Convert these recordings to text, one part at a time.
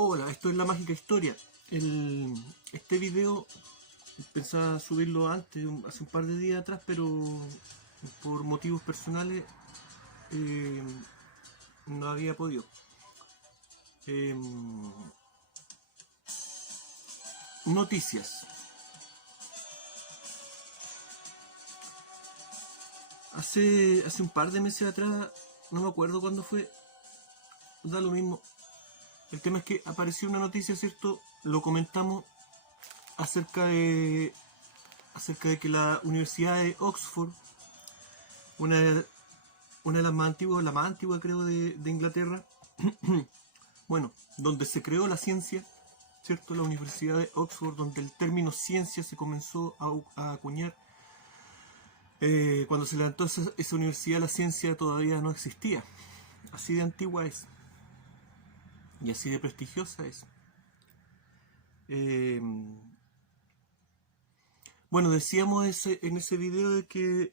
Hola, esto es La Mágica Historia. Este video pensaba subirlo antes, hace un par de días atrás, pero por motivos personales eh, no había podido. Eh, Noticias. Hace un par de meses atrás, no me acuerdo cuándo fue, da lo mismo. El tema es que apareció una noticia, ¿cierto? Lo comentamos acerca de que la Universidad de Oxford, una, una de las más antiguas, la más antigua creo de Inglaterra, bueno, donde se creó la ciencia, ¿cierto? La Universidad de Oxford, donde el término ciencia se comenzó a acuñar. Cuando se levantó esa universidad, la ciencia todavía no existía. Así de antigua es. Y así de prestigiosa es. Eh, bueno, decíamos en ese video de que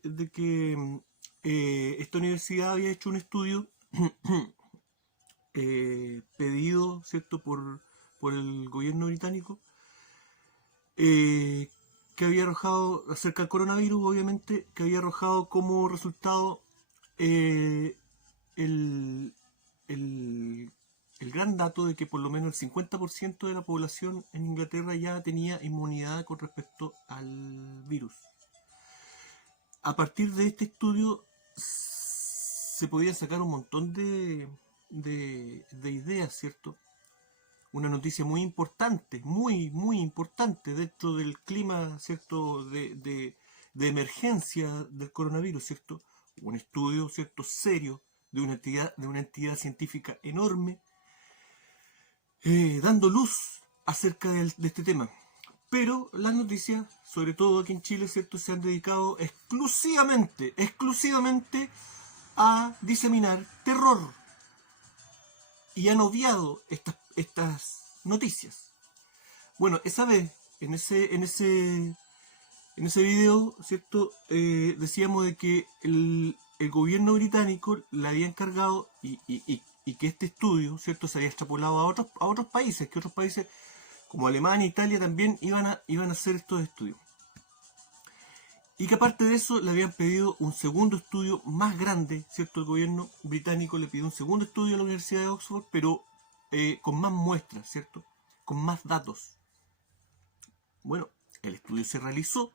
esta universidad había hecho un estudio pedido, ¿cierto?, por el gobierno británico, eh, que había arrojado, acerca del coronavirus, obviamente, que había arrojado como resultado eh, el, el, el gran dato de que por lo menos el 50% de la población en Inglaterra ya tenía inmunidad con respecto al virus. A partir de este estudio se podían sacar un montón de ideas, ¿cierto? Una noticia muy importante, muy importante dentro del clima, ¿cierto?, de emergencia del coronavirus, ¿cierto? Un estudio, ¿cierto?, serio de una entidad científica enorme, dando luz acerca de este tema. Pero las noticias, sobre todo aquí en Chile, ¿cierto?, se han dedicado exclusivamente a diseminar terror. Y han obviado estas noticias. Bueno, esa vez, en ese video, ¿cierto? Decíamos de que el gobierno británico le había encargado y que este estudio, ¿cierto?, se había extrapolado a otros países, que otros países como Alemania e Italia también iban a hacer estos estudios. Y que aparte de eso le habían pedido un segundo estudio más grande, ¿cierto? El gobierno británico le pidió un segundo estudio a la Universidad de Oxford, pero con más muestras, ¿cierto? Con más datos. Bueno, el estudio se realizó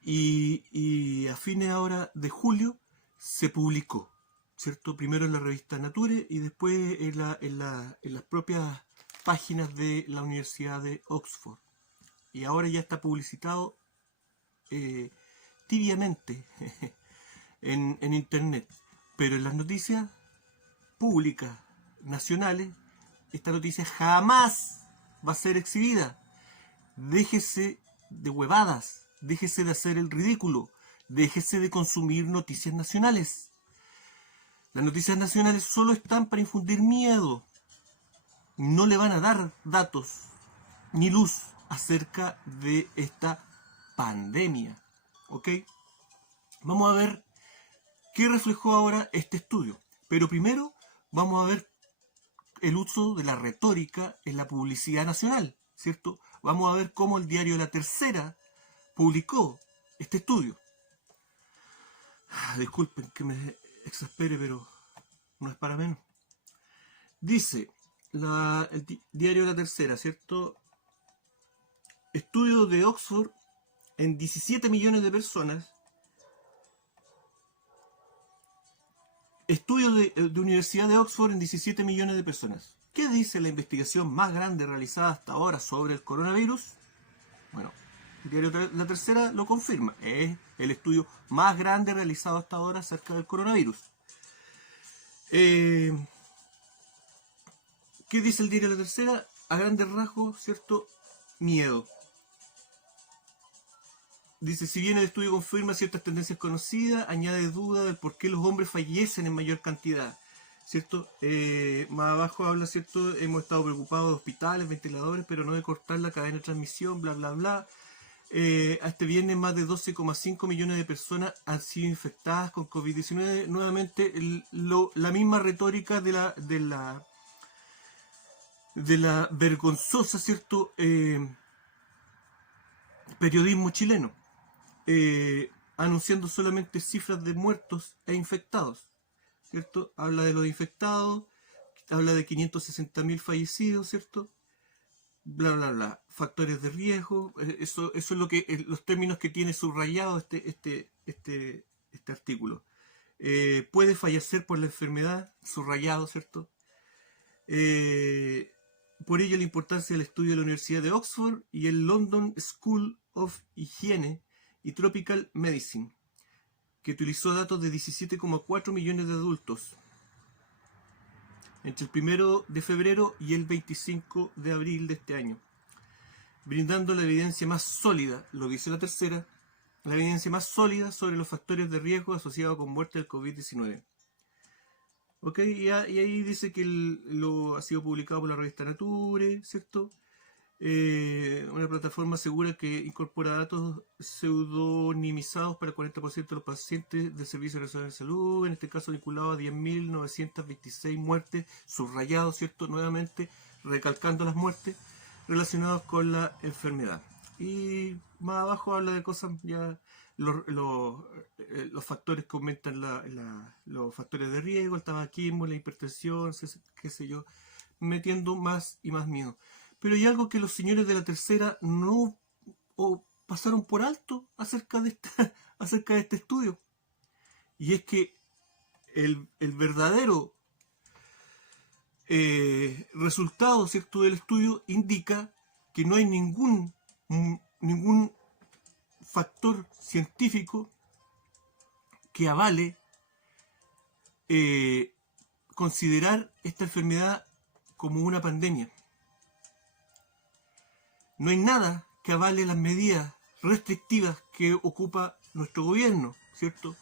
y a fines ahora de julio se publicó, ¿cierto? Primero en la revista Nature y después en las propias páginas de la Universidad de Oxford. Y ahora ya está publicitado tibiamente en internet. Pero en las noticias públicas, nacionales, esta noticia jamás va a ser exhibida. Déjese de huevadas, déjese de hacer el ridículo, déjese de consumir noticias nacionales. Las noticias nacionales solo están para infundir miedo. No le van a dar datos ni luz acerca de esta pandemia. ¿Ok? Vamos a ver qué reflejó ahora este estudio. Pero primero vamos a ver el uso de la retórica en la publicidad nacional, ¿cierto? Vamos a ver cómo el diario La Tercera publicó este estudio. Disculpen que me exaspere, pero no es para menos. Dice el diario La Tercera, ¿cierto? Estudio de Oxford en 17 millones de personas. Estudio de Universidad de Oxford en 17 millones de personas. ¿Qué dice la investigación más grande realizada hasta ahora sobre el coronavirus? Bueno, el diario La Tercera lo confirma. Es el estudio más grande realizado hasta ahora acerca del coronavirus. ¿Qué dice el diario La Tercera? A grandes rasgos, ¿cierto? Miedo. Dice, si bien el estudio confirma ciertas tendencias conocidas, añade duda del por qué los hombres fallecen en mayor cantidad, ¿cierto? Más abajo habla, ¿cierto? Hemos estado preocupados de hospitales, ventiladores, pero no de cortar la cadena de transmisión, bla, bla, bla. A este viernes más de 12,5 millones de personas han sido infectadas con COVID-19. Nuevamente, la misma retórica de la de la vergonzosa, ¿cierto?, periodismo chileno, anunciando solamente cifras de muertos e infectados, ¿cierto? Habla de los infectados, habla de 560.000 fallecidos, ¿cierto? Bla, bla, bla. Factores de riesgo, eso es lo que, los términos que tiene subrayado este artículo. Puede fallecer por la enfermedad, subrayado, ¿cierto? Por ello la importancia del estudio de la Universidad de Oxford y el London School of Hygiene y Tropical Medicine, que utilizó datos de 17,4 millones de adultos entre el 1 de febrero y el 25 de abril de este año, brindando la evidencia más sólida, lo dice la tercera, la evidencia más sólida sobre los factores de riesgo asociados con muerte del COVID-19. Ok, y ahí dice que lo ha sido publicado por la revista Nature, ¿cierto? Una plataforma segura que incorpora datos pseudonimizados para el 40% de los pacientes del Servicio Nacional de Salud, en este caso vinculado a 10.926 muertes, subrayado, ¿cierto? Nuevamente recalcando las muertes relacionadas con la enfermedad. Y más abajo habla de cosas ya, los factores que aumentan los factores de riesgo, el tabaquismo, la hipertensión, qué sé yo, metiendo más y más miedo. Pero hay algo que los señores de la tercera no pasaron por alto acerca de este estudio. Y es que el verdadero resultado, ¿cierto?, del estudio indica que no hay ningún factor científico que avale considerar esta enfermedad como una pandemia. No hay nada que avale las medidas restrictivas que ocupa nuestro gobierno, ¿cierto?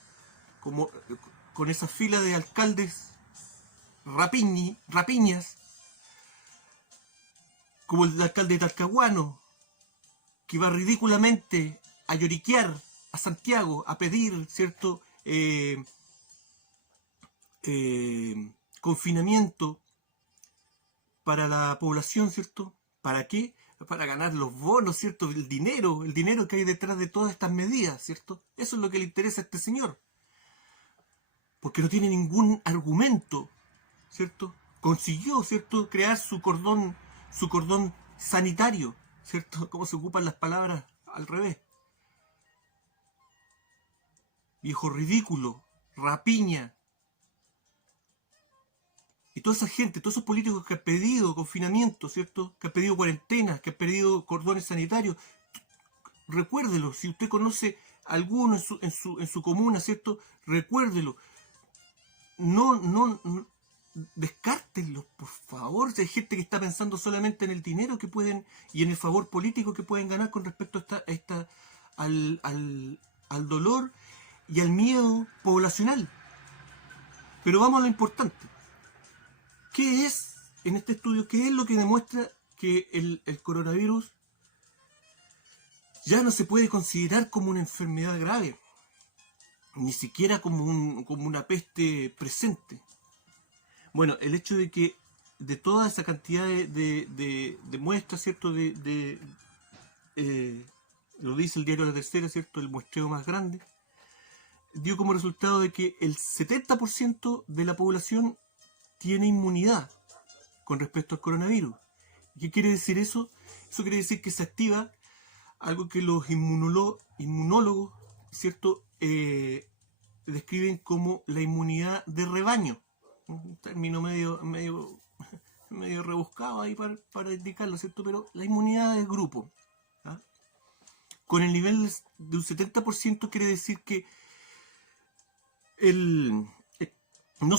Como con esa fila de alcaldes rapiñas, como el alcalde de Talcahuano, que va ridículamente a lloriquear a Santiago, a pedir, ¿cierto?, confinamiento para la población, ¿cierto? ¿Para qué? Para ganar los bonos, ¿cierto? El dinero que hay detrás de todas estas medidas, ¿cierto? Eso es lo que le interesa a este señor. Porque no tiene ningún argumento, ¿cierto? Consiguió, ¿cierto?, crear su cordón sanitario, ¿cierto? Cómo se ocupan las palabras al revés. Viejo ridículo, rapiña. Y toda esa gente, todos esos políticos que han pedido confinamiento, ¿cierto?, que han pedido cuarentenas, que han pedido cordones sanitarios, recuérdelo. Si usted conoce a alguno en su comuna, ¿cierto?, recuérdelo. No descártenlos, por favor. Si hay gente que está pensando solamente en el dinero que pueden y en el favor político que pueden ganar con respecto al dolor y al miedo poblacional. Pero vamos a lo importante. ¿Qué es, en este estudio, qué es lo que demuestra que el coronavirus ya no se puede considerar como una enfermedad grave? Ni siquiera como una peste presente. Bueno, el hecho de que de toda esa cantidad de muestras, ¿cierto?, lo dice el diario La Tercera, ¿cierto?, el muestreo más grande, dio como resultado de que el 70% de la población tiene inmunidad con respecto al coronavirus. ¿Qué quiere decir eso? Eso quiere decir que se activa algo que los inmunólogos, ¿cierto?, describen como la inmunidad de rebaño. Un término medio rebuscado ahí para indicarlo, ¿cierto? Pero la inmunidad del grupo, ¿ah? Con el nivel de un 70% quiere decir que no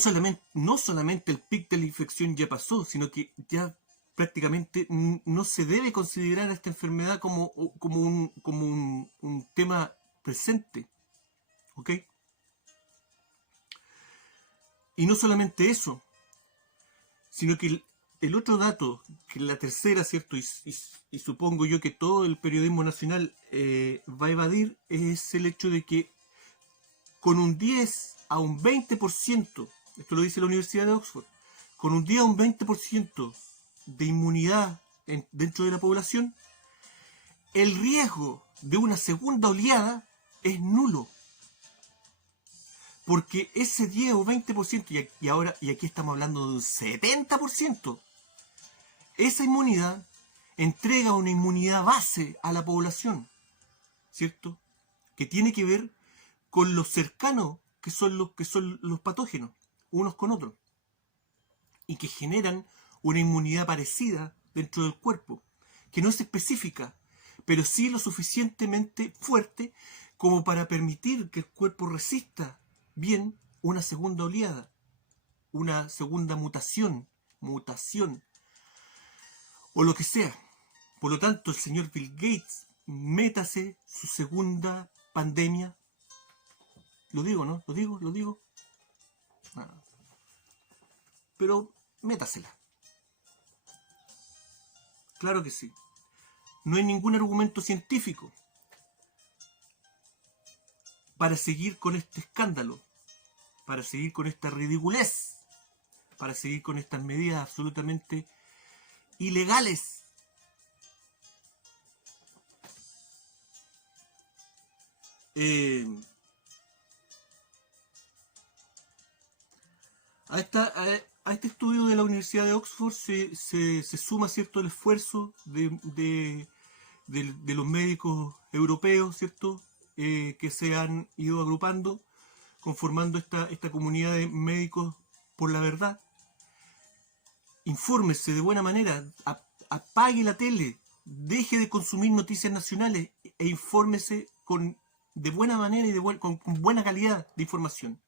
solamente el pic de la infección ya pasó, sino que ya prácticamente no se debe considerar a esta enfermedad como un tema presente, ¿ok? Y no solamente eso, sino que el otro dato, que la tercera, ¿cierto?, y supongo yo que todo el periodismo nacional va a evadir, es el hecho de que con un 10 a un 20%, esto lo dice la Universidad de Oxford, con un 10 a un 20% de inmunidad dentro de la población, el riesgo de una segunda oleada es nulo. Porque ese 10 o 20%, y aquí estamos hablando de un 70%, esa inmunidad entrega una inmunidad base a la población, ¿cierto? Que tiene que ver con los cercanos que son los patógenos, unos con otros, y que generan una inmunidad parecida dentro del cuerpo, que no es específica, pero sí lo suficientemente fuerte como para permitir que el cuerpo resista bien una segunda oleada, una segunda mutación, o lo que sea. Por lo tanto, el señor Bill Gates, métase su segunda pandemia. Lo digo, ¿no? Lo digo. Ah. Pero métasela. Claro que sí. No hay ningún argumento científico para seguir con este escándalo, para seguir con esta ridiculez, para seguir con estas medidas absolutamente ilegales. A este estudio de la Universidad de Oxford se suma, ¿cierto?, el esfuerzo de los médicos europeos, ¿cierto?, que se han ido agrupando, conformando esta comunidad de médicos por la verdad. Infórmese de buena manera, apague la tele, deje de consumir noticias nacionales e infórmese de buena manera y con buena calidad de información.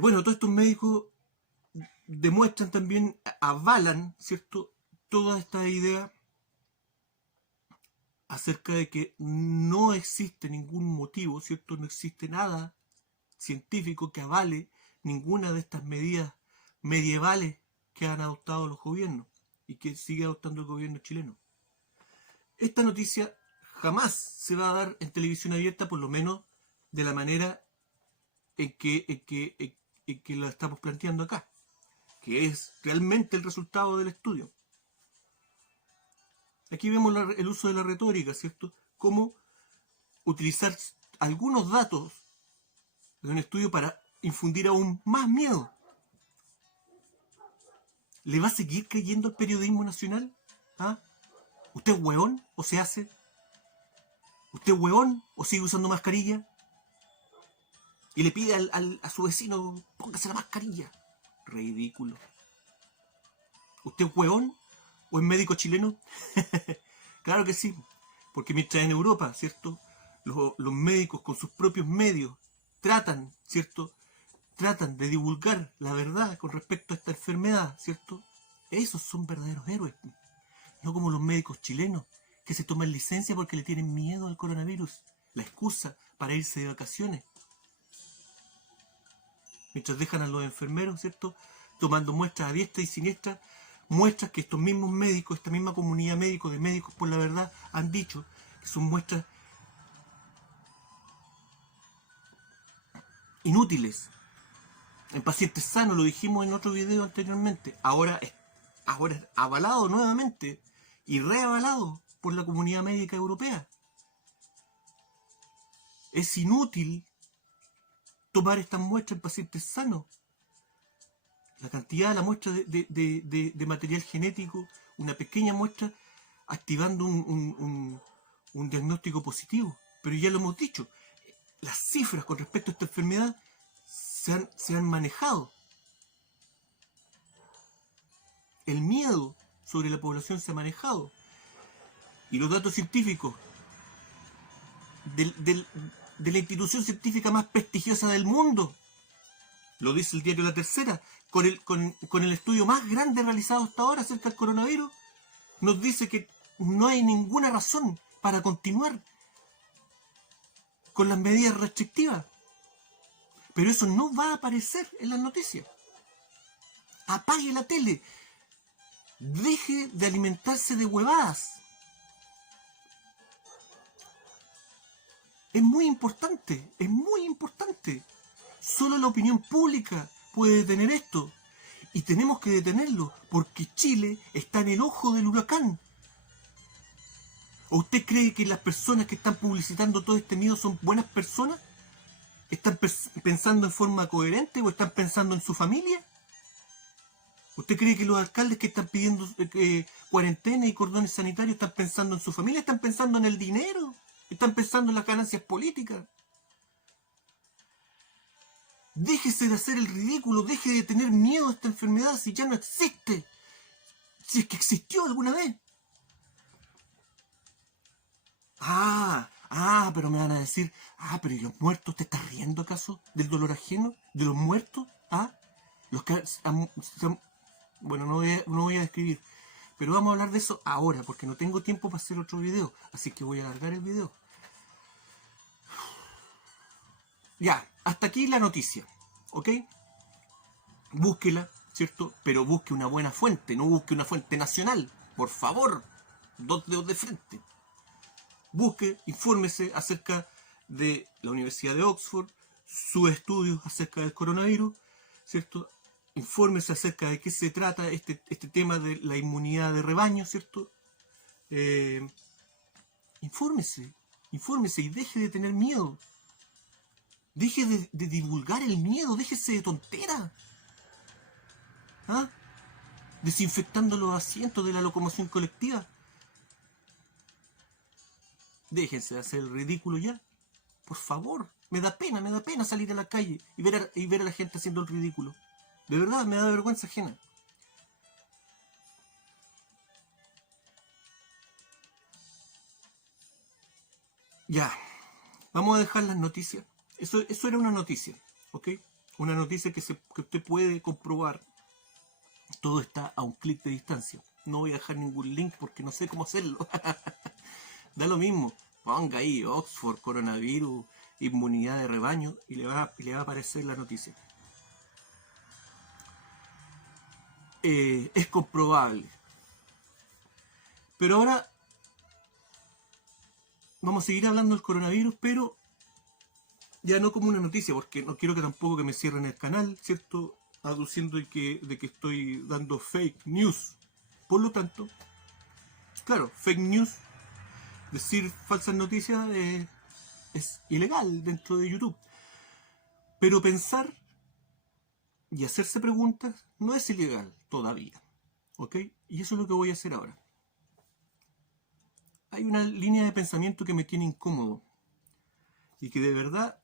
Bueno, todos estos médicos demuestran también, avalan, ¿cierto?, toda esta idea acerca de que no existe ningún motivo, ¿cierto? No existe nada científico que avale ninguna de estas medidas medievales que han adoptado los gobiernos y que sigue adoptando el gobierno chileno. Esta noticia jamás se va a dar en televisión abierta, por lo menos de la manera en que lo estamos planteando acá, que es realmente el resultado del estudio. Aquí vemos el uso de la retórica, ¿cierto? Cómo utilizar algunos datos de un estudio para infundir aún más miedo. ¿Le va a seguir creyendo al periodismo nacional? ¿Ah? ¿Usted es hueón o se hace? ¿Usted es hueón o sigue usando mascarilla? Y le pide a su vecino, póngase la mascarilla. Ridículo. ¿Usted es hueón o es médico chileno? Claro que sí, porque mientras en Europa, ¿cierto?, los médicos con sus propios medios tratan, ¿cierto?, tratan de divulgar la verdad con respecto a esta enfermedad, ¿cierto? Esos son verdaderos héroes. No como los médicos chilenos, que se toman licencia porque le tienen miedo al coronavirus. La excusa para irse de vacaciones. Mientras dejan a los enfermeros, ¿cierto?, tomando muestras a diestra y siniestra, muestras que estos mismos médicos, esta misma comunidad de médicos por la verdad, han dicho que son muestras inútiles. En pacientes sanos, lo dijimos en otro video anteriormente, ahora es avalado nuevamente y reavalado por la comunidad médica europea. Es inútil tomar estas muestras en pacientes sanos. La cantidad de la muestra de material genético, una pequeña muestra, activando un diagnóstico positivo. Pero ya lo hemos dicho, las cifras con respecto a esta enfermedad se han manejado. El miedo sobre la población se ha manejado. Y los datos científicos de la institución científica más prestigiosa del mundo, lo dice el diario La Tercera, con el estudio más grande realizado hasta ahora acerca del coronavirus, nos dice que no hay ninguna razón para continuar con las medidas restrictivas. Pero eso no va a aparecer en las noticias. Apague la tele. Deje de alimentarse de huevadas. Es muy importante. Solo la opinión pública puede detener esto. Y tenemos que detenerlo, porque Chile está en el ojo del huracán. ¿O usted cree que las personas que están publicitando todo este miedo son buenas personas? ¿Están pensando en forma coherente o están pensando en su familia? ¿Usted cree que los alcaldes que están pidiendo cuarentena y cordones sanitarios están pensando en su familia? ¿Están pensando en el dinero? ¿Están pensando en las ganancias políticas? Déjese de hacer el ridículo, deje de tener miedo a esta enfermedad si ya no existe. Si es que existió alguna vez. Pero me van a decir, pero ¿y los muertos? ¿Te estás riendo acaso del dolor ajeno? ¿De los muertos? Los que bueno, no voy a describir. Pero vamos a hablar de eso ahora, porque no tengo tiempo para hacer otro video. Así que voy a alargar el video. Ya, hasta aquí la noticia. ¿Ok? Búsquela, ¿cierto? Pero busque una buena fuente, no busque una fuente nacional. Por favor, 2 dedos de frente. Busque, infórmese acerca de la Universidad de Oxford, sus estudios acerca del coronavirus, ¿cierto? Infórmese acerca de qué se trata este tema de la inmunidad de rebaño, ¿cierto? Infórmese y deje de tener miedo. Deje de divulgar el miedo, déjese de tontera. Desinfectando los asientos de la locomoción colectiva. Déjense de hacer el ridículo ya. Por favor, me da pena salir a la calle y ver a la gente haciendo el ridículo. De verdad, me da vergüenza ajena. Ya, vamos a dejar las noticias. Eso era una noticia, ¿ok? Una noticia que usted puede comprobar. Todo está a un clic de distancia. No voy a dejar ningún link porque no sé cómo hacerlo. Da lo mismo. Ponga ahí Oxford, coronavirus, inmunidad de rebaño y le va a aparecer la noticia. Es comprobable. Pero ahora vamos a seguir hablando del coronavirus, pero ya no como una noticia, porque no quiero que tampoco que me cierren el canal, ¿cierto? Aduciendo de que estoy dando fake news. Por lo tanto, claro, fake news, decir falsas noticias es ilegal dentro de YouTube. Pero pensar y hacerse preguntas no es ilegal todavía. ¿Ok? Y eso es lo que voy a hacer ahora. Hay una línea de pensamiento que me tiene incómodo y que de verdad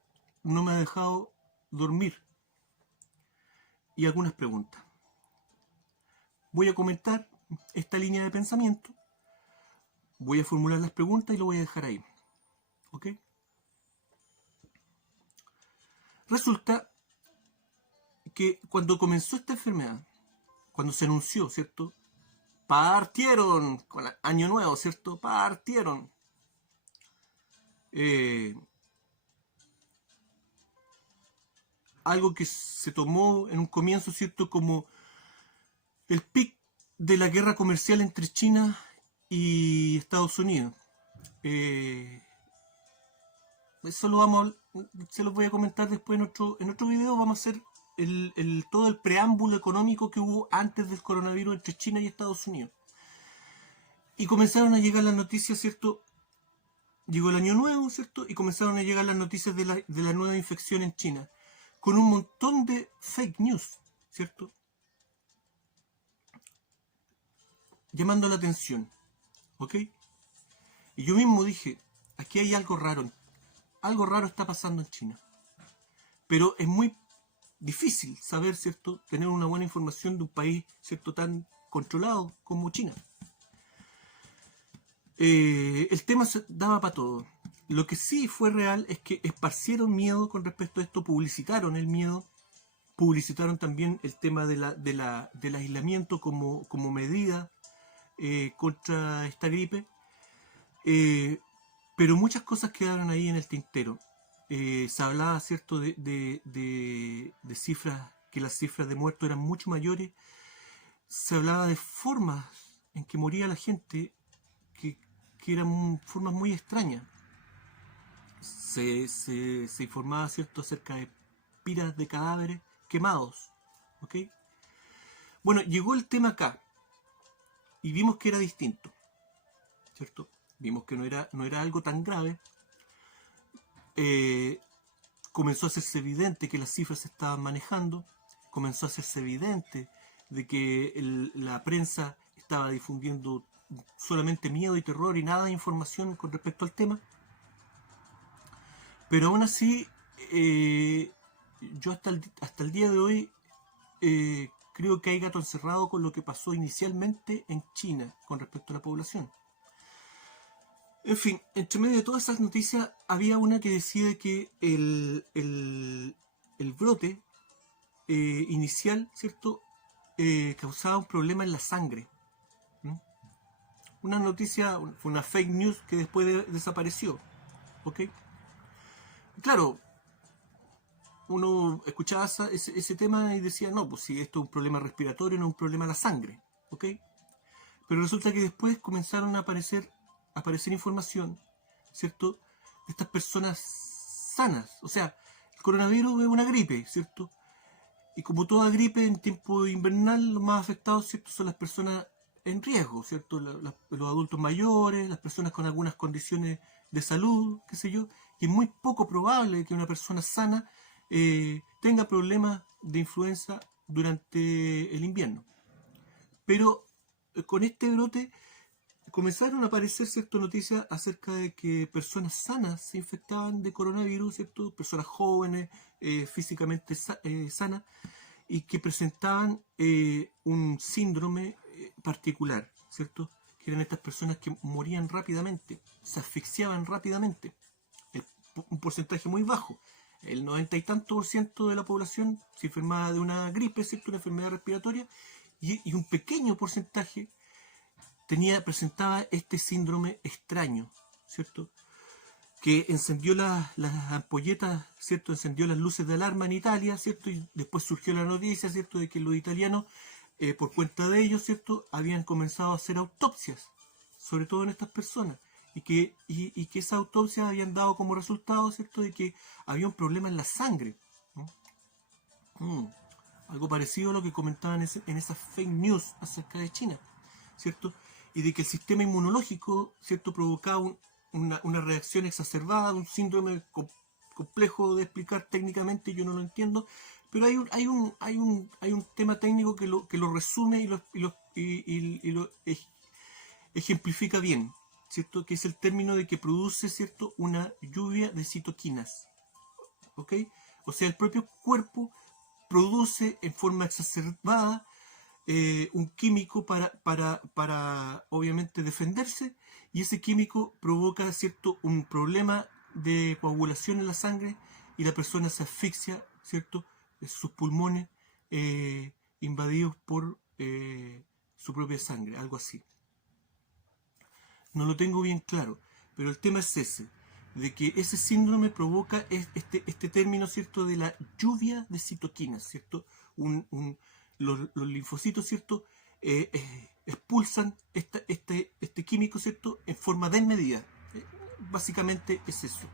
no me ha dejado dormir. Y algunas preguntas. Voy a comentar esta línea de pensamiento, voy a formular las preguntas y lo voy a dejar ahí. ¿Ok? Resulta que cuando comenzó esta enfermedad, cuando se anunció, ¿cierto? Partieron con Año Nuevo, ¿cierto? Partieron. Algo que se tomó en un comienzo, ¿cierto? Como el pic de la guerra comercial entre China y Estados Unidos. Eso se los voy a comentar después en otro video. Vamos a hacer todo el preámbulo económico que hubo antes del coronavirus entre China y Estados Unidos. Y comenzaron a llegar las noticias, ¿cierto? Llegó el año nuevo, ¿cierto? Y comenzaron a llegar las noticias de la nueva infección en China, con un montón de fake news, ¿cierto? Llamando la atención, ¿ok? Y yo mismo dije, aquí hay algo raro está pasando en China. Pero es muy difícil saber, ¿cierto? Tener una buena información de un país, ¿cierto? Tan controlado como China. El tema se daba para todo. Lo que sí fue real es que esparcieron miedo con respecto a esto, publicitaron el miedo, publicitaron también el tema del aislamiento como medida contra esta gripe, pero muchas cosas quedaron ahí en el tintero. Se hablaba, ¿cierto?, de cifras, que las cifras de muertos eran mucho mayores. Se hablaba de formas en que moría la gente que eran formas muy extrañas. Se informaba, ¿cierto?, acerca de piras de cadáveres quemados, ¿ok? Bueno, llegó el tema acá y vimos que era distinto, ¿cierto? Vimos que no era algo tan grave. Comenzó a hacerse evidente que las cifras se estaban manejando, comenzó a hacerse evidente de que la prensa estaba difundiendo solamente miedo y terror y nada de información con respecto al tema. Pero aún así, yo hasta el día de hoy creo que hay gato encerrado con lo que pasó inicialmente en China con respecto a la población. En fin, entre medio de todas esas noticias había una que decía que el brote inicial, ¿cierto? Causaba un problema en la sangre. Una noticia, fue una fake news que después desapareció. ¿Ok? Claro, uno escuchaba ese tema y decía, no, pues si esto es un problema respiratorio, no es un problema de la sangre. ¿Ok? Pero resulta que después comenzaron a aparecer información, ¿cierto? De estas personas sanas. O sea, el coronavirus es una gripe, ¿cierto? Y como toda gripe en tiempo invernal, los más afectados, ¿cierto? Son las personas en riesgo, ¿cierto? Los adultos mayores, las personas con algunas condiciones de salud, qué sé yo. Y es muy poco probable que una persona sana tenga problemas de influenza durante el invierno. Pero con este brote comenzaron a aparecer ciertas noticias acerca de que personas sanas se infectaban de coronavirus, ¿cierto? Personas jóvenes, físicamente sanas, y que presentaban un síndrome particular, ¿cierto? Que eran estas personas que morían rápidamente, se asfixiaban rápidamente. Un porcentaje muy bajo. El 90 y tanto por ciento de la población se enfermaba de una gripe, ¿cierto? Una enfermedad respiratoria, y un pequeño porcentaje presentaba este síndrome extraño, ¿cierto? Que encendió las ampolletas, ¿cierto? Encendió las luces de alarma en Italia, ¿cierto? Y después surgió la noticia, ¿cierto? De que los italianos, por cuenta de ellos, ¿cierto? Habían comenzado a hacer autopsias, sobre todo en estas personas. Y que esas autopsias habían dado como resultado, ¿cierto? De que había un problema en la sangre. Algo parecido a lo que comentaban en esas fake news acerca de China, ¿cierto? Y de que el sistema inmunológico, ¿cierto? Provocaba una reacción exacerbada, un síndrome complejo de explicar técnicamente, yo no lo entiendo, pero hay un tema técnico que lo resume y lo ejemplifica bien, ¿cierto? Que es el término de que produce, ¿cierto? Una lluvia de citoquinas, ¿ok? O sea, el propio cuerpo produce en forma exacerbada un químico para obviamente defenderse, y ese químico provoca, ¿cierto? Un problema de coagulación en la sangre y la persona se asfixia, ¿cierto? Sus pulmones invadidos por su propia sangre, algo así. No lo tengo bien claro, pero el tema es ese, de que ese síndrome provoca este término, ¿cierto? De la lluvia de citoquinas, ¿cierto? Los linfocitos, ¿cierto? Expulsan este químico, ¿cierto? En forma desmedida. Básicamente es eso.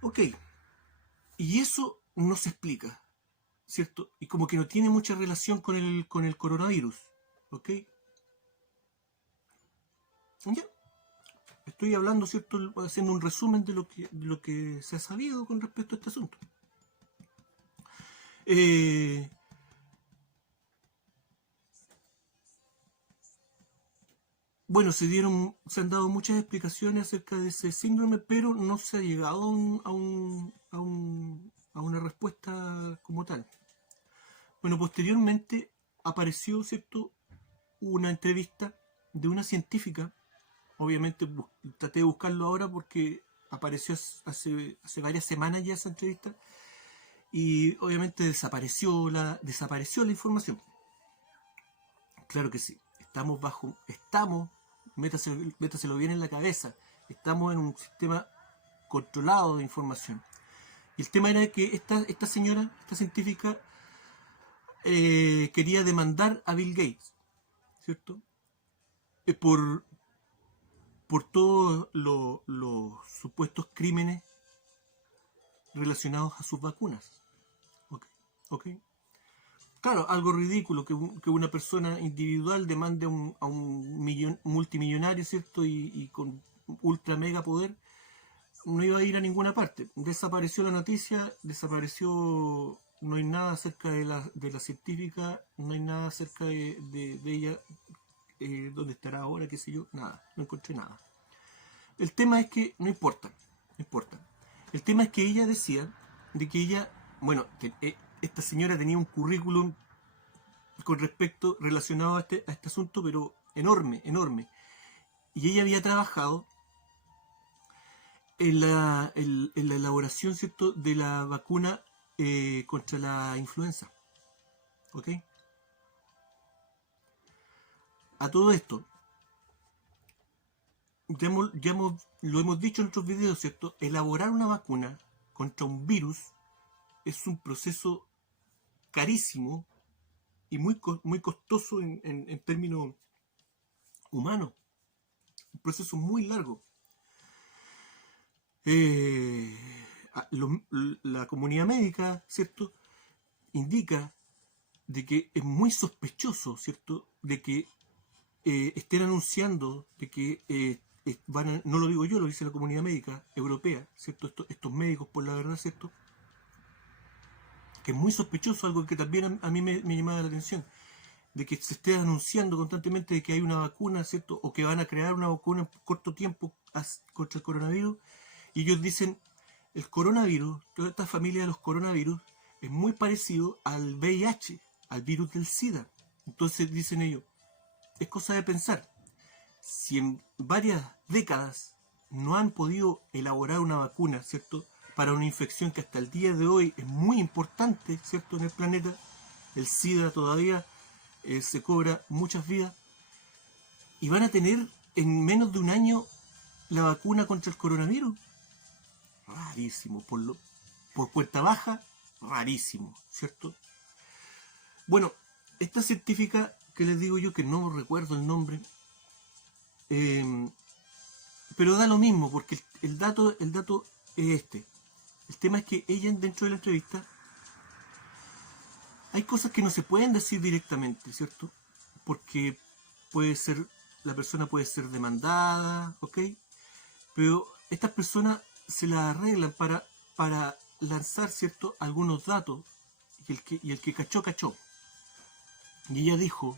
Ok, y eso no se explica, ¿cierto? Y como que no tiene mucha relación con el coronavirus, ¿ok? Ya. Estoy hablando, ¿cierto? Haciendo un resumen de lo que se ha sabido con respecto a este asunto. Bueno, se han dado muchas explicaciones acerca de ese síndrome, pero no se ha llegado a una respuesta como tal. Bueno, posteriormente apareció, ¿cierto?, una entrevista de una científica. Obviamente traté de buscarlo ahora porque apareció hace varias semanas ya esa entrevista, y obviamente desapareció la información. Claro que sí, métaselo bien en la cabeza, estamos en un sistema controlado de información. Y el tema era que esta señora, esta científica, quería demandar a Bill Gates, ¿cierto? Por todos los supuestos crímenes relacionados a sus vacunas. ¿Ok? claro, algo ridículo que una persona individual demande a un multimillonario, ¿cierto? Y con ultra mega poder, no iba a ir a ninguna parte. Desapareció la noticia, desapareció, no hay nada acerca de la científica, no hay nada acerca de ella, dónde estará ahora, qué sé yo, nada, no encontré nada. El tema es que no importa, no importa. El tema es que ella decía de que ella, bueno, esta señora tenía un currículum con respecto relacionado a este asunto, pero enorme, enorme. Y ella había trabajado en la elaboración, ¿cierto?, de la vacuna contra la influenza. ¿Ok? A todo esto, lo hemos dicho en otros videos, ¿cierto? Elaborar una vacuna contra un virus es un proceso carísimo y muy costoso en términos humanos. Un proceso muy largo. Eh, la comunidad médica, ¿cierto?, indica de que es muy sospechoso, ¿cierto?, de que estén anunciando de que no lo digo yo, lo dice la comunidad médica europea, ¿cierto? Estos médicos, por la verdad, ¿cierto?, que es muy sospechoso, algo que también a mí me llamaba la atención, de que se esté anunciando constantemente de que hay una vacuna, ¿cierto?, o que van a crear una vacuna en corto tiempo contra el coronavirus, y ellos dicen, el coronavirus, toda esta familia de los coronavirus, es muy parecido al VIH, al virus del SIDA. Entonces dicen ellos, es cosa de pensar, si en varias décadas no han podido elaborar una vacuna, ¿cierto?, para una infección que hasta el día de hoy es muy importante, ¿cierto?, en el planeta, el SIDA todavía se cobra muchas vidas, y van a tener en menos de un año la vacuna contra el coronavirus. Rarísimo, por cuenta baja, rarísimo, ¿cierto? Bueno, esta científica que les digo yo, que no recuerdo el nombre, pero da lo mismo, porque el dato es este. El tema es que ella, dentro de la entrevista, hay cosas que no se pueden decir directamente, ¿cierto? Porque la persona puede ser demandada, ¿ok? Pero estas personas se las arreglan para lanzar, ¿cierto?, algunos datos, y el que cachó, cachó. Y ella dijo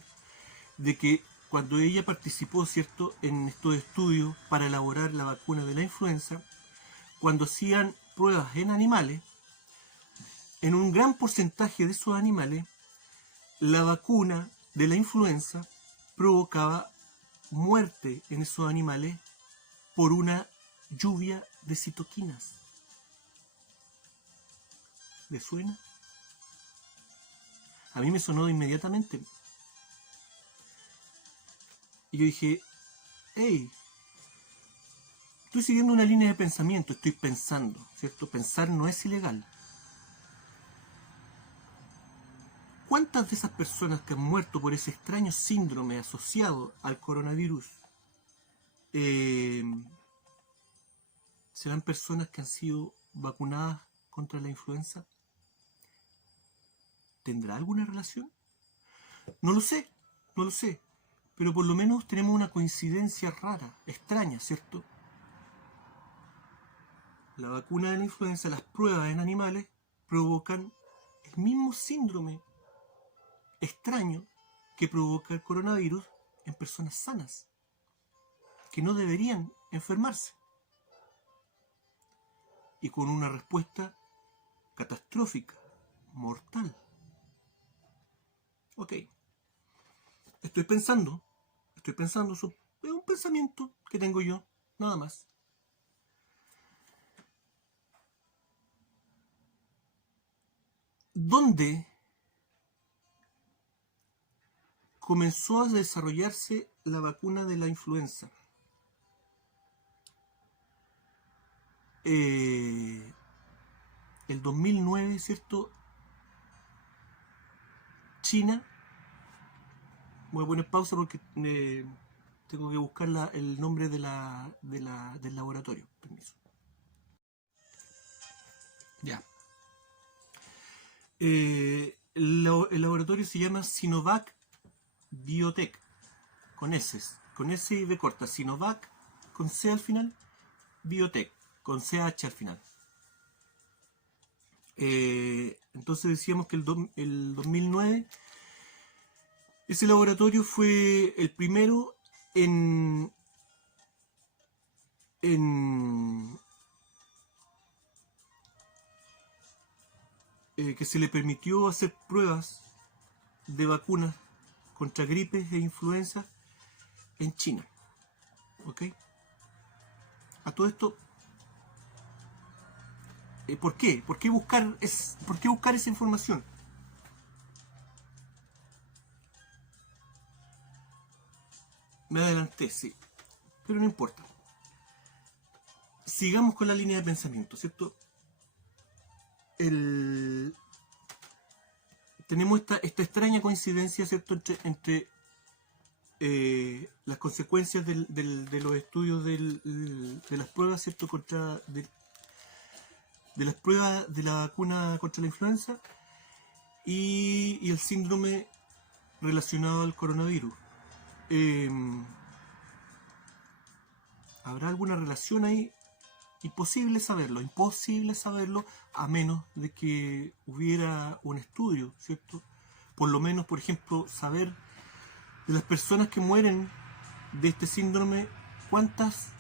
de que cuando ella participó, ¿cierto?, en estos estudios para elaborar la vacuna de la influenza, cuando hacían pruebas en animales, en un gran porcentaje de esos animales, la vacuna de la influenza provocaba muerte en esos animales por una lluvia de citoquinas. ¿Le suena? A mí me sonó inmediatamente. Y yo dije, hey, estoy siguiendo una línea de pensamiento, estoy pensando, ¿cierto? Pensar no es ilegal. ¿Cuántas de esas personas que han muerto por ese extraño síndrome asociado al coronavirus serán personas que han sido vacunadas contra la influenza? ¿Tendrá alguna relación? No lo sé, no lo sé. Pero por lo menos tenemos una coincidencia rara, extraña, ¿cierto? La vacuna de la influenza, las pruebas en animales, provocan el mismo síndrome extraño que provoca el coronavirus en personas sanas, que no deberían enfermarse. Y con una respuesta catastrófica, mortal. Ok. Estoy pensando, es un pensamiento que tengo yo, nada más. ¿Dónde comenzó a desarrollarse la vacuna de la influenza? El 2009, ¿cierto? China. Voy a poner pausa porque tengo que buscar el nombre del laboratorio. Permiso. Ya. el laboratorio se llama Sinovac Biotech, con S y B corta, Sinovac con C al final, Biotech, con CH al final. Entonces decíamos que el 2009 ese laboratorio fue el primero en que se le permitió hacer pruebas de vacunas contra gripes e influenza en China. ¿Ok? A todo esto, ¿por qué? ¿Por qué buscar esa información? Me adelanté, sí, pero no importa. Sigamos con la línea de pensamiento, ¿cierto? Tenemos esta extraña coincidencia, ¿cierto?, entre las consecuencias de los estudios de las pruebas, ¿cierto?, de las pruebas de la vacuna contra la influenza y el síndrome relacionado al coronavirus. ¿Habrá alguna relación ahí? Imposible saberlo a menos de que hubiera un estudio, ¿cierto? Por lo menos, por ejemplo, saber de las personas que mueren de este síndrome, ¿cuántas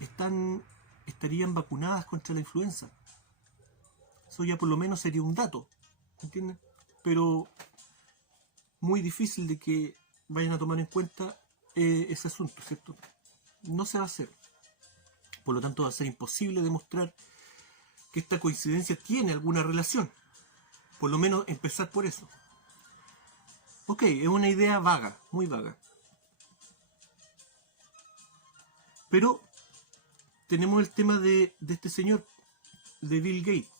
estarían vacunadas contra la influenza? Eso ya por lo menos sería un dato, ¿entienden? Pero muy difícil de que vayan a tomar en cuenta ese asunto, ¿cierto? No se va a hacer. Por lo tanto, va a ser imposible demostrar que esta coincidencia tiene alguna relación. Por lo menos empezar por eso. Ok, es una idea vaga, muy vaga. Pero tenemos el tema de este señor, de Bill Gates,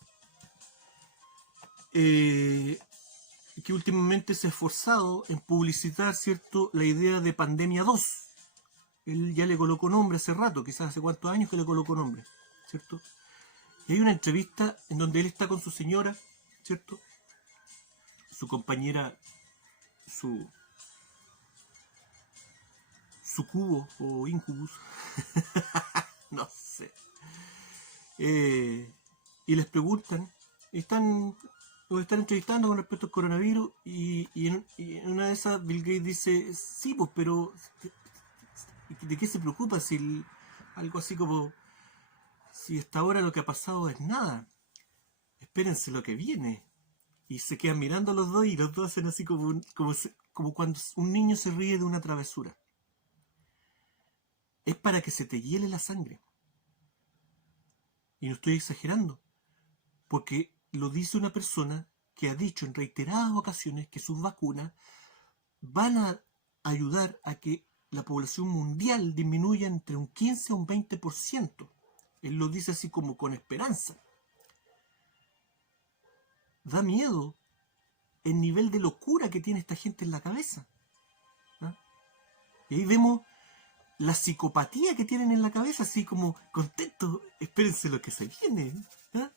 que últimamente se ha esforzado en publicitar, ¿cierto?, la idea de Pandemia 2. Él ya le colocó nombre hace rato, quizás hace cuántos años que le colocó nombre, ¿cierto? Y hay una entrevista en donde él está con su señora, ¿cierto? Su compañera, su cubo o incubus, no sé. Y les preguntan, los están entrevistando con respecto al coronavirus y en una de esas Bill Gates dice, sí, pues, pero ¿de qué se preocupa si algo así como si hasta ahora lo que ha pasado es nada? Espérense lo que viene. Y se quedan mirando a los dos y los dos hacen así como cuando un niño se ríe de una travesura. Es para que se te hiele la sangre. Y no estoy exagerando, porque lo dice una persona que ha dicho en reiteradas ocasiones que sus vacunas van a ayudar a que la población mundial disminuya entre un 15 a un 20%. Él lo dice así como con esperanza. Da miedo el nivel de locura que tiene esta gente en la cabeza. ¿Ah? Y ahí vemos la psicopatía que tienen en la cabeza, así como contentos, espérense lo que se viene. ¿Ah?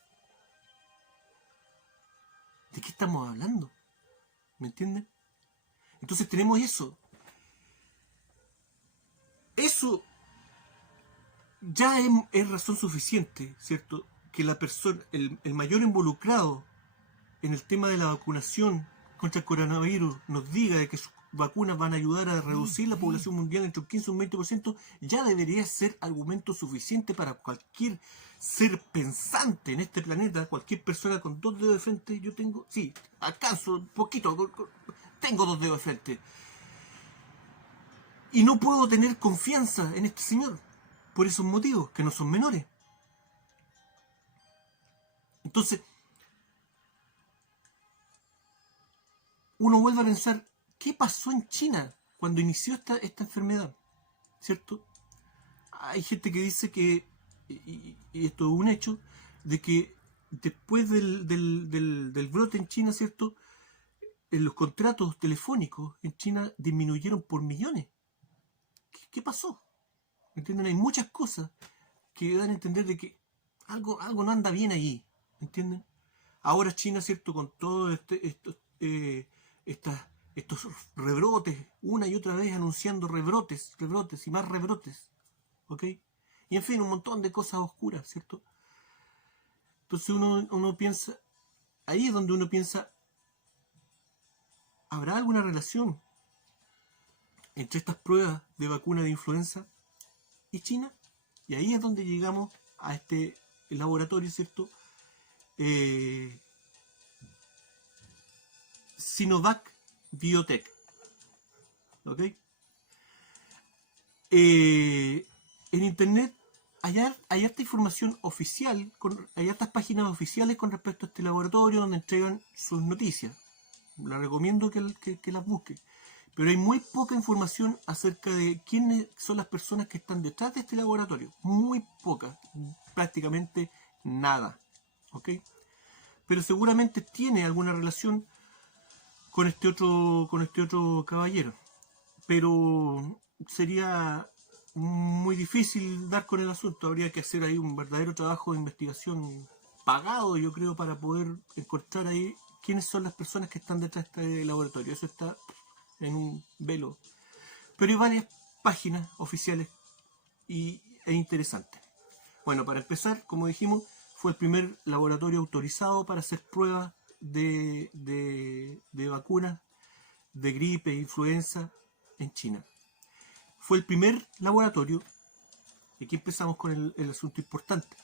¿De qué estamos hablando? ¿Me entienden? Entonces tenemos eso. Eso ya es razón suficiente, ¿cierto? Que la persona, el mayor involucrado en el tema de la vacunación contra el coronavirus nos diga de que sus vacunas van a ayudar a reducir la población mundial entre un 15 y un 20%, ya debería ser argumento suficiente para cualquier ser pensante en este planeta, cualquier persona con 2 dedos de frente. Yo tengo, sí, alcanzo un poquito, tengo 2 dedos de frente. Y no puedo tener confianza en este señor, por esos motivos, que no son menores. Entonces, uno vuelve a pensar, ¿qué pasó en China cuando inició esta enfermedad? ¿Cierto? Hay gente que dice que, y esto es un hecho, de que después del brote en China, ¿cierto?, los contratos telefónicos en China disminuyeron por millones. ¿Qué pasó? ¿Me entienden? Hay muchas cosas que dan a entender de que algo no anda bien ahí. ¿Me entienden? Ahora China, ¿cierto?, con todo estos rebrotes, una y otra vez anunciando rebrotes y más rebrotes, ¿ok? Y en fin, un montón de cosas oscuras, ¿cierto? Entonces uno piensa, ahí es donde uno piensa, ¿habrá alguna relación entre estas pruebas de vacuna de influenza y China? Y ahí es donde llegamos a este laboratorio, ¿cierto? Sinovac Biotech, ¿ok? En internet hay harta información oficial, hay hartas páginas oficiales con respecto a este laboratorio donde entregan sus noticias. Les recomiendo que las busquen. Pero hay muy poca información acerca de quiénes son las personas que están detrás de este laboratorio. Muy poca, prácticamente nada, ¿ok? Pero seguramente tiene alguna relación con este otro caballero. Pero sería muy difícil dar con el asunto. Habría que hacer ahí un verdadero trabajo de investigación pagado, yo creo, para poder encontrar ahí quiénes son las personas que están detrás de este laboratorio. Eso está en un velo. Pero hay varias páginas oficiales e interesantes. Bueno, para empezar, como dijimos, fue el primer laboratorio autorizado para hacer pruebas de vacunas de gripe e influenza en China. Fue el primer laboratorio, y aquí empezamos con el asunto importante,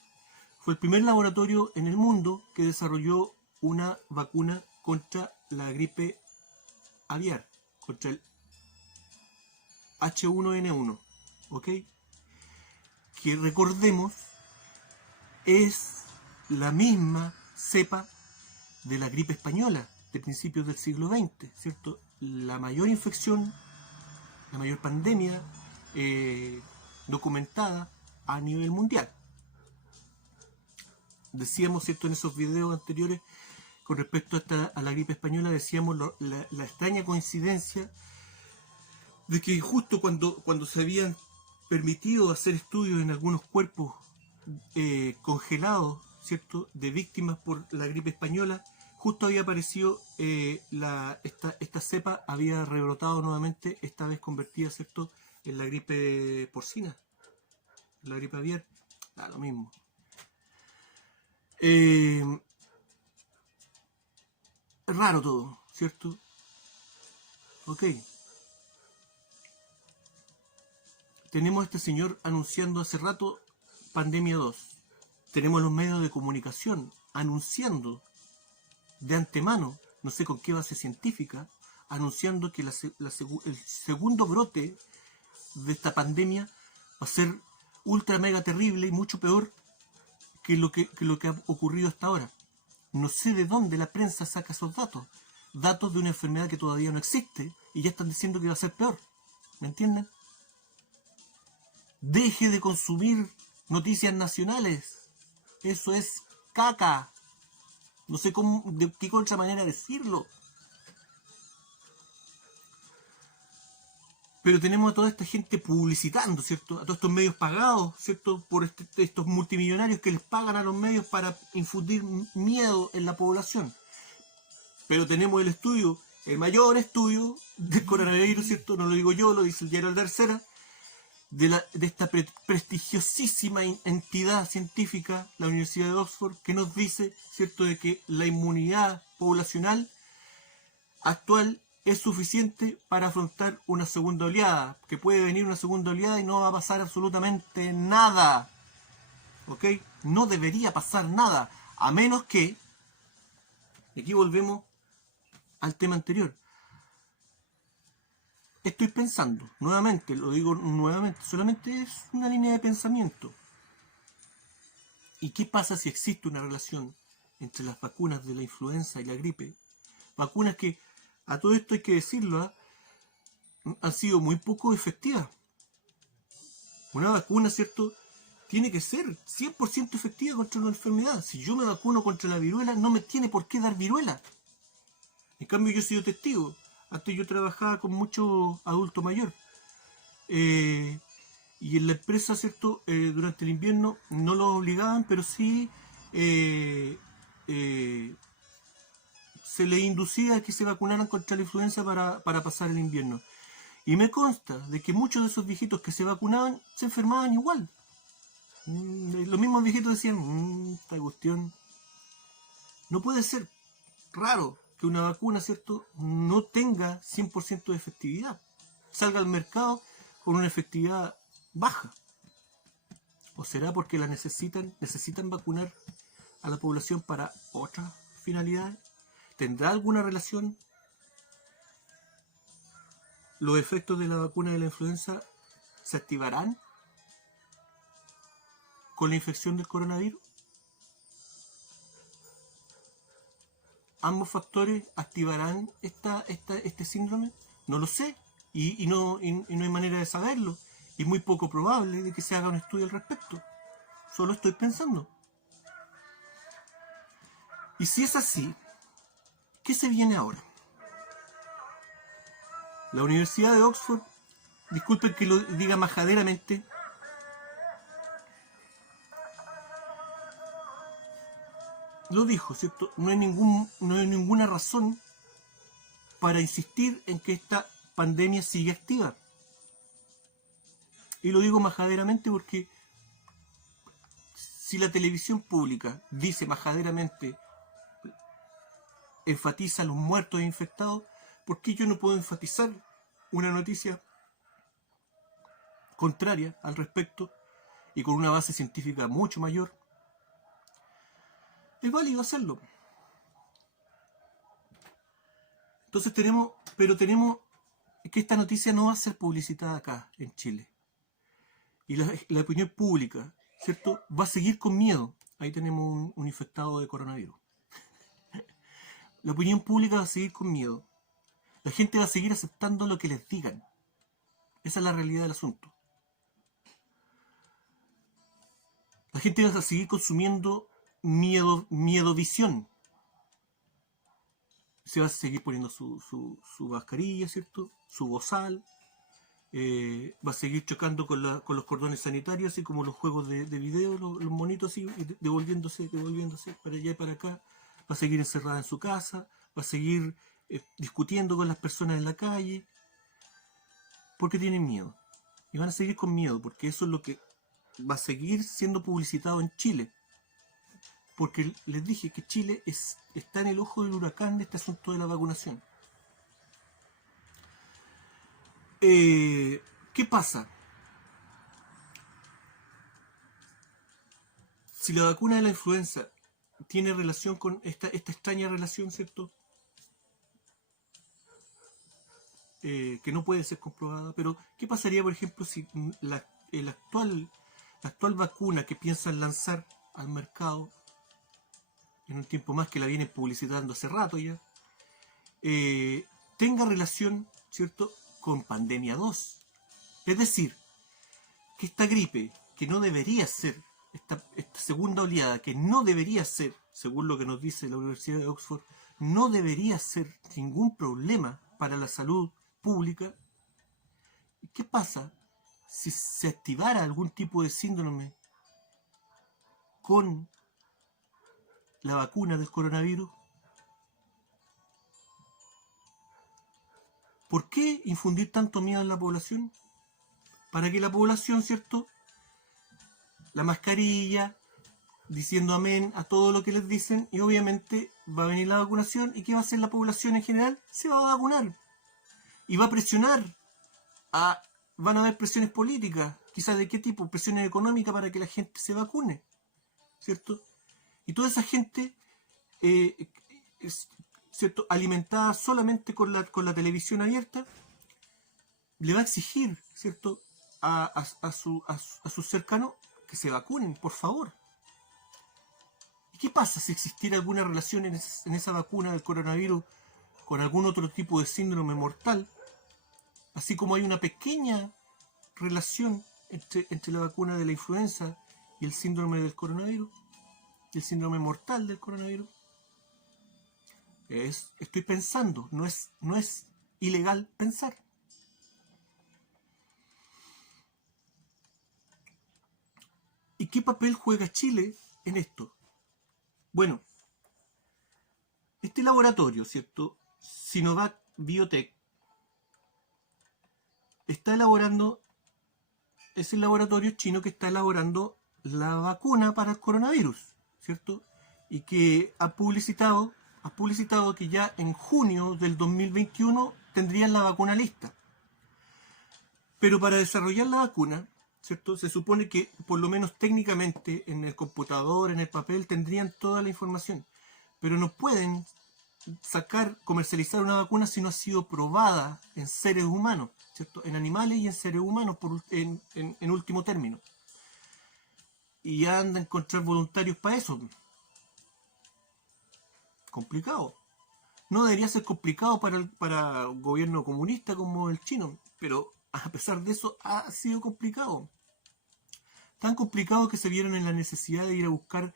fue el primer laboratorio en el mundo que desarrolló una vacuna contra la gripe aviar, contra el H1N1, ¿ok? Que recordemos es la misma cepa de la gripe española de principios del siglo XX, ¿cierto? La mayor infección, la mayor pandemia documentada a nivel mundial. Decíamos, ¿cierto?, en esos videos anteriores con respecto a la gripe española, decíamos la extraña coincidencia de que justo cuando se habían permitido hacer estudios en algunos cuerpos congelados, ¿cierto?, de víctimas por la gripe española, justo había aparecido esta cepa, había rebrotado nuevamente, esta vez convertida, ¿cierto?, en la gripe porcina, la gripe aviar, lo mismo. Raro todo, ¿cierto? Ok. Tenemos a este señor anunciando hace rato pandemia 2. Tenemos los medios de comunicación anunciando de antemano, no sé con qué base científica, anunciando que el segundo brote de esta pandemia va a ser ultra mega terrible y mucho peor que lo que ha ocurrido hasta ahora. No sé de dónde la prensa saca esos datos de una enfermedad que todavía no existe y ya están diciendo que va a ser peor. ¿Me entienden? Deje de consumir noticias nacionales. Eso es caca. No sé de qué otra manera decirlo. Pero tenemos a toda esta gente publicitando, ¿cierto? A todos estos medios pagados, ¿cierto? Por estos multimillonarios que les pagan a los medios para infundir miedo en la población. Pero tenemos el mayor estudio del coronavirus, ¿cierto? No lo digo yo, lo dice el diario La Tercera, de esta prestigiosísima entidad científica, la Universidad de Oxford, que nos dice, ¿cierto?, de que la inmunidad poblacional actual es suficiente para afrontar una segunda oleada, que puede venir una segunda oleada y no va a pasar absolutamente nada, ¿ok? No debería pasar nada, a menos que, y aquí volvemos al tema anterior, estoy pensando, nuevamente, lo digo nuevamente, solamente es una línea de pensamiento. ¿Y qué pasa si existe una relación entre las vacunas de la influenza y la gripe? Vacunas que, a todo esto hay que decirlo, han sido muy poco efectivas. Una vacuna, ¿cierto?, tiene que ser 100% efectiva contra una enfermedad. Si yo me vacuno contra la viruela, no me tiene por qué dar viruela. En cambio, yo he sido testigo. Antes yo trabajaba con mucho adulto mayor. Y en la empresa, ¿cierto?, durante el invierno no lo obligaban, pero sí se les inducía a que se vacunaran contra la influenza para pasar el invierno. Y me consta de que muchos de esos viejitos que se vacunaban se enfermaban igual. Los mismos viejitos decían, esta cuestión no puede ser, raro que una vacuna, ¿cierto?, no tenga 100% de efectividad, salga al mercado con una efectividad baja. ¿O será porque la necesitan vacunar a la población para otras finalidades? ¿Tendrá alguna relación los efectos de la vacuna de la influenza? ¿Se activarán con la infección del coronavirus? ¿Ambos factores activarán este síndrome? No lo sé, y no hay manera de saberlo. Es muy poco probable de que se haga un estudio al respecto. Solo estoy pensando. Y si es así, ¿qué se viene ahora? La Universidad de Oxford, disculpen que lo diga majaderamente, lo dijo, ¿cierto? No hay ninguna razón para insistir en que esta pandemia sigue activa. Y lo digo majaderamente porque si la televisión pública dice majaderamente, enfatiza a los muertos e infectados, ¿por qué yo no puedo enfatizar una noticia contraria al respecto y con una base científica mucho mayor? Es válido hacerlo. Entonces tenemos que esta noticia no va a ser publicitada acá en Chile. Y la opinión pública, ¿cierto?, va a seguir con miedo. Ahí tenemos un infectado de coronavirus. La opinión pública va a seguir con miedo. La gente va a seguir aceptando lo que les digan. Esa es la realidad del asunto. La gente va a seguir consumiendo miedovisión. Se va a seguir poniendo su mascarilla, ¿cierto?, su bozal. Va a seguir chocando con los cordones sanitarios, así como los juegos de video, los monitos así, devolviéndose para allá y para acá. Va a seguir encerrada en su casa, va a seguir discutiendo con las personas en la calle, porque tienen miedo. Y van a seguir con miedo, porque eso es lo que va a seguir siendo publicitado en Chile. Porque les dije que Chile está en el ojo del huracán de este asunto de la vacunación. ¿Qué pasa? Si la vacuna de la influenza tiene relación con esta extraña relación, ¿cierto?, que no puede ser comprobada, pero ¿qué pasaría, por ejemplo, si la actual vacuna que piensan lanzar al mercado en un tiempo más, que la vienen publicitando hace rato ya, tenga relación, ¿cierto?, con pandemia 2? Es decir, que esta gripe, que no debería ser, esta segunda oleada, que no debería ser, según lo que nos dice la Universidad de Oxford, no debería ser ningún problema para la salud pública. ¿Qué pasa si se activara algún tipo de síndrome con la vacuna del coronavirus? ¿Por qué infundir tanto miedo en la población? Para que la población, ¿cierto?, la mascarilla, diciendo amén a todo lo que les dicen, y obviamente va a venir la vacunación. ¿Y qué va a hacer la población en general? Se va a vacunar. Y va a presionar. Van a haber presiones políticas. ¿Quizás de qué tipo? Presiones económicas para que la gente se vacune, ¿cierto? Y toda esa gente, ¿cierto?, alimentada solamente con la televisión abierta, le va a exigir, ¿cierto?, a sus cercanos que se vacunen, por favor. ¿Y qué pasa si existiera alguna relación en esa vacuna del coronavirus con algún otro tipo de síndrome mortal? Así como hay una pequeña relación entre la vacuna de la influenza y el síndrome del coronavirus, y el síndrome mortal del coronavirus. Estoy pensando, no es ilegal pensar. ¿Y qué papel juega Chile en esto? Bueno, Este laboratorio, ¿cierto? Sinovac Biotech está elaborando, es el laboratorio chino que está elaborando la vacuna para el coronavirus, ¿cierto? Y que ha publicitado que ya en junio del 2021 tendrían la vacuna lista. Pero para desarrollar la vacuna, ¿cierto? Se supone que por lo menos técnicamente en el computador, en el papel, tendrían toda la información. Pero no pueden comercializar una vacuna si no ha sido probada en seres humanos, ¿cierto? En animales y en seres humanos en último término. Y ya han de encontrar voluntarios para eso. Complicado. No debería ser complicado para un gobierno comunista como el chino, pero a pesar de eso ha sido complicado. Tan complicado que se vieron en la necesidad de ir a buscar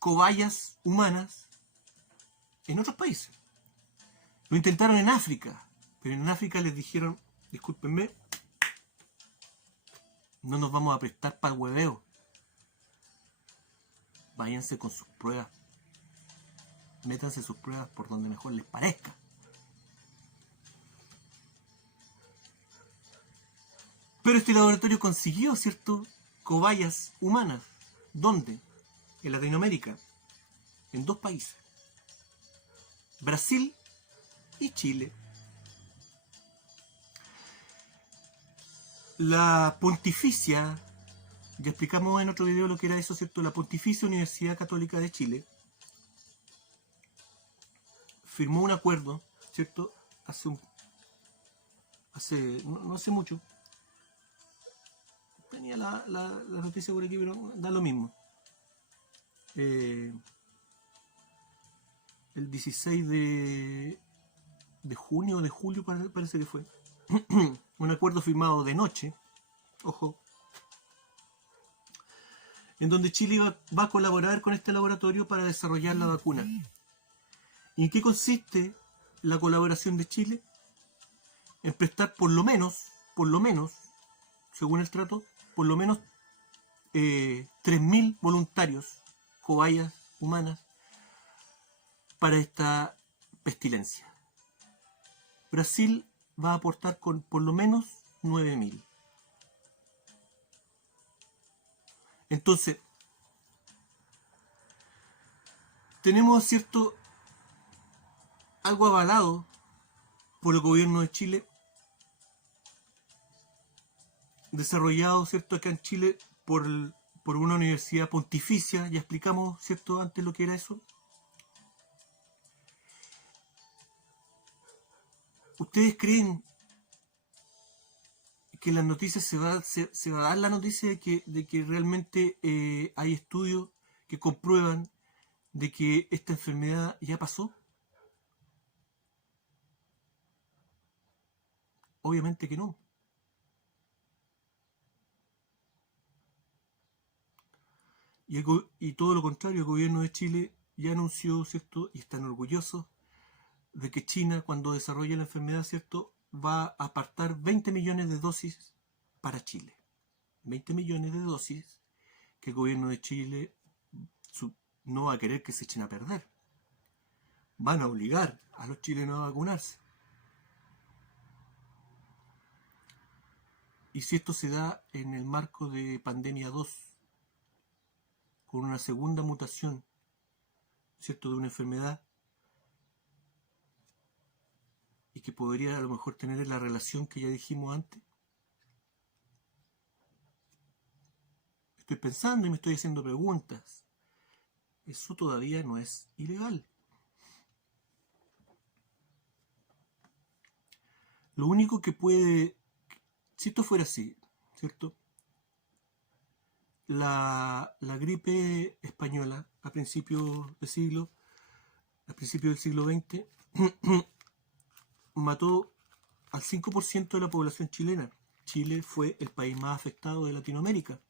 cobayas humanas en otros países. Lo intentaron en África, pero en África les dijeron, discúlpenme, no nos vamos a prestar para el hueveo. Váyanse con sus pruebas. Métanse sus pruebas por donde mejor les parezca. Pero este laboratorio consiguió, ¿cierto?, cobayas humanas. ¿Dónde? En Latinoamérica. En 2 países. Brasil y Chile. La Pontificia, ya explicamos en otro video lo que era eso, ¿cierto? La Pontificia Universidad Católica de Chile firmó un acuerdo, ¿cierto? No hace mucho. Tenía la noticia por aquí, pero da lo mismo. El 16 de junio o de julio parece que fue. Un acuerdo firmado de noche, ojo, en donde Chile va a colaborar con este laboratorio para desarrollar la vacuna. ¿Y en qué consiste la colaboración de Chile? En prestar por lo menos, según el trato, por lo menos 3.000 voluntarios, cobayas humanas, para esta pestilencia. Brasil va a aportar con por lo menos 9.000. Entonces, tenemos, ¿cierto?, algo avalado por el gobierno de Chile, desarrollado, ¿cierto?, acá en Chile por una universidad pontificia. Ya explicamos, ¿cierto?, antes lo que era eso. ¿Ustedes creen que las noticias se va a dar la noticia de que realmente hay estudios que comprueban de que esta enfermedad ya pasó? Obviamente que no. Y todo lo contrario, el gobierno de Chile ya anunció, ¿cierto?, y están orgullosos de que China, cuando desarrolle la enfermedad, ¿cierto?, va a apartar 20 millones de dosis para Chile. 20 millones de dosis que el gobierno de Chile no va a querer que se echen a perder. Van a obligar a los chilenos a vacunarse. Y si esto se da en el marco de pandemia 2, con una segunda mutación, ¿cierto?, de una enfermedad, y que podría a lo mejor tener la relación que ya dijimos antes. Estoy pensando y me estoy haciendo preguntas. Eso todavía no es ilegal. Lo único que puede, si esto fuera así, ¿cierto?, la gripe española a principios del siglo XX mató al 5% de la población chilena. Chile fue el país más afectado de Latinoamérica.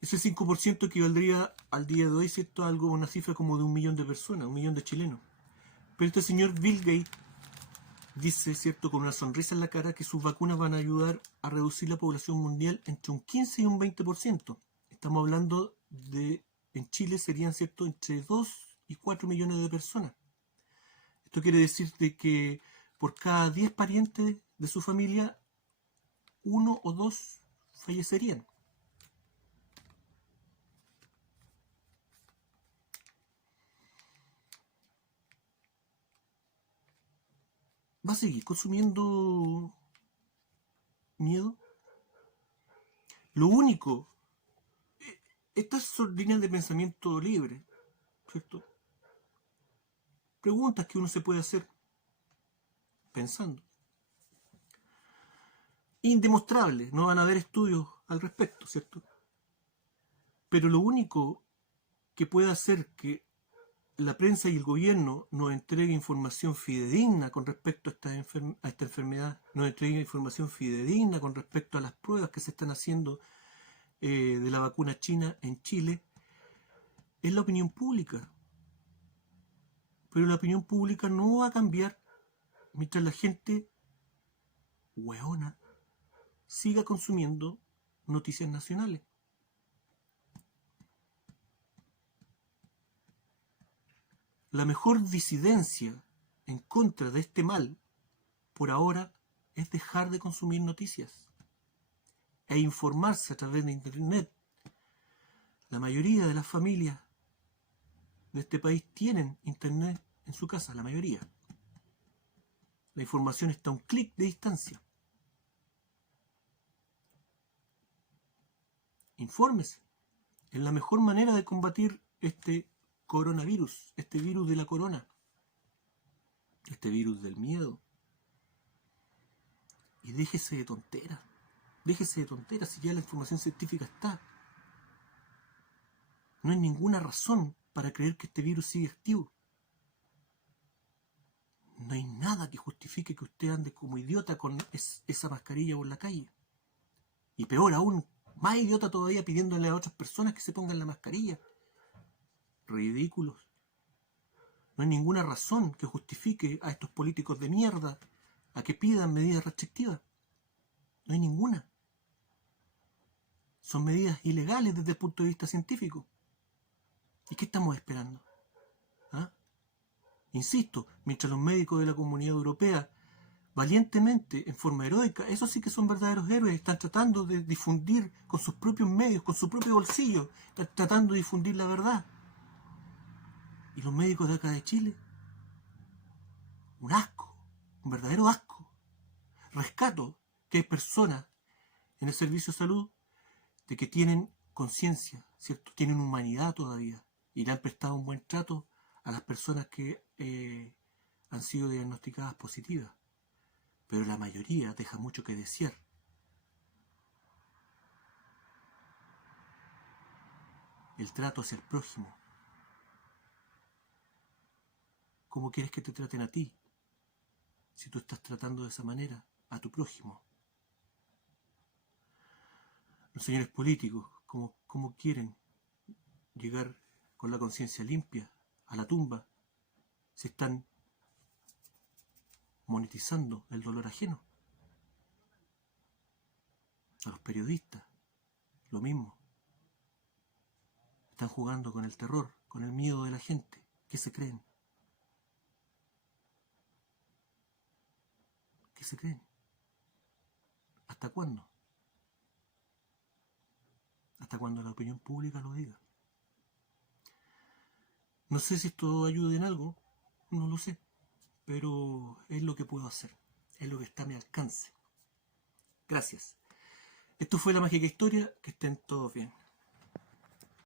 Ese 5% equivaldría al día de hoy, ¿cierto?, a algo, una cifra como de 1 millón de personas, 1 millón de chilenos. Pero este señor Bill Gates dice, ¿cierto?, con una sonrisa en la cara, que sus vacunas van a ayudar a reducir la población mundial entre un 15 y un 20%. Estamos hablando de, en Chile serían, ¿cierto?, entre 2 y 4 millones de personas. Esto quiere decir de que por cada 10 parientes de su familia, 1 o 2 fallecerían. ¿Va a seguir consumiendo miedo? Lo único, estas son líneas de pensamiento libre, ¿cierto? Preguntas que uno se puede hacer pensando. Indemostrable, no van a haber estudios al respecto, ¿cierto? Pero lo único que puede hacer que la prensa y el gobierno nos entregue información fidedigna con respecto a esta enfermedad, nos entregue información fidedigna con respecto a las pruebas que se están haciendo de la vacuna china en Chile, es la opinión pública. Pero la opinión pública no va a cambiar mientras la gente hueona siga consumiendo noticias nacionales. La mejor disidencia en contra de este mal, por ahora, es dejar de consumir noticias e informarse a través de Internet. La mayoría de las familias de este país tienen Internet en su casa, la mayoría. La información está a un clic de distancia. Infórmese. Es la mejor manera de combatir este coronavirus, este virus de la corona, este virus del miedo. Y déjese de tonteras. Déjese de tonteras si ya la información científica está. No hay ninguna razón para creer que este virus sigue activo. No hay nada que justifique que usted ande como idiota con esa mascarilla por la calle. Y peor aún, más idiota todavía pidiéndole a otras personas que se pongan la mascarilla. Ridículos. No hay ninguna razón que justifique a estos políticos de mierda a que pidan medidas restrictivas. No hay ninguna. Son medidas ilegales desde el punto de vista científico. ¿Y qué estamos esperando? ¿Ah? Insisto, mientras los médicos de la Comunidad Europea valientemente, en forma heroica, esos sí que son verdaderos héroes, están tratando de difundir con sus propios medios, con su propio bolsillo, están tratando de difundir la verdad. Y los médicos de acá de Chile, un asco, un verdadero asco. Rescato que hay personas en el servicio de salud de que tienen conciencia, ¿cierto? Tienen humanidad todavía y le han prestado un buen trato a las personas que han sido diagnosticadas positivas. Pero la mayoría deja mucho que desear. El trato hacia el prójimo. ¿Cómo quieres que te traten a ti si tú estás tratando de esa manera a tu prójimo? Los señores políticos, ¿cómo quieren llegar con la conciencia limpia a la tumba si están monetizando el dolor ajeno? A los periodistas, lo mismo. Están jugando con el terror, con el miedo de la gente. ¿Qué se creen? ¿Qué se creen? ¿Hasta cuándo? Hasta cuando la opinión pública lo diga. No sé si esto ayuda en algo, no lo sé, pero es lo que puedo hacer, es lo que está a mi alcance. Gracias. Esto fue La Mágica Historia, que estén todos bien.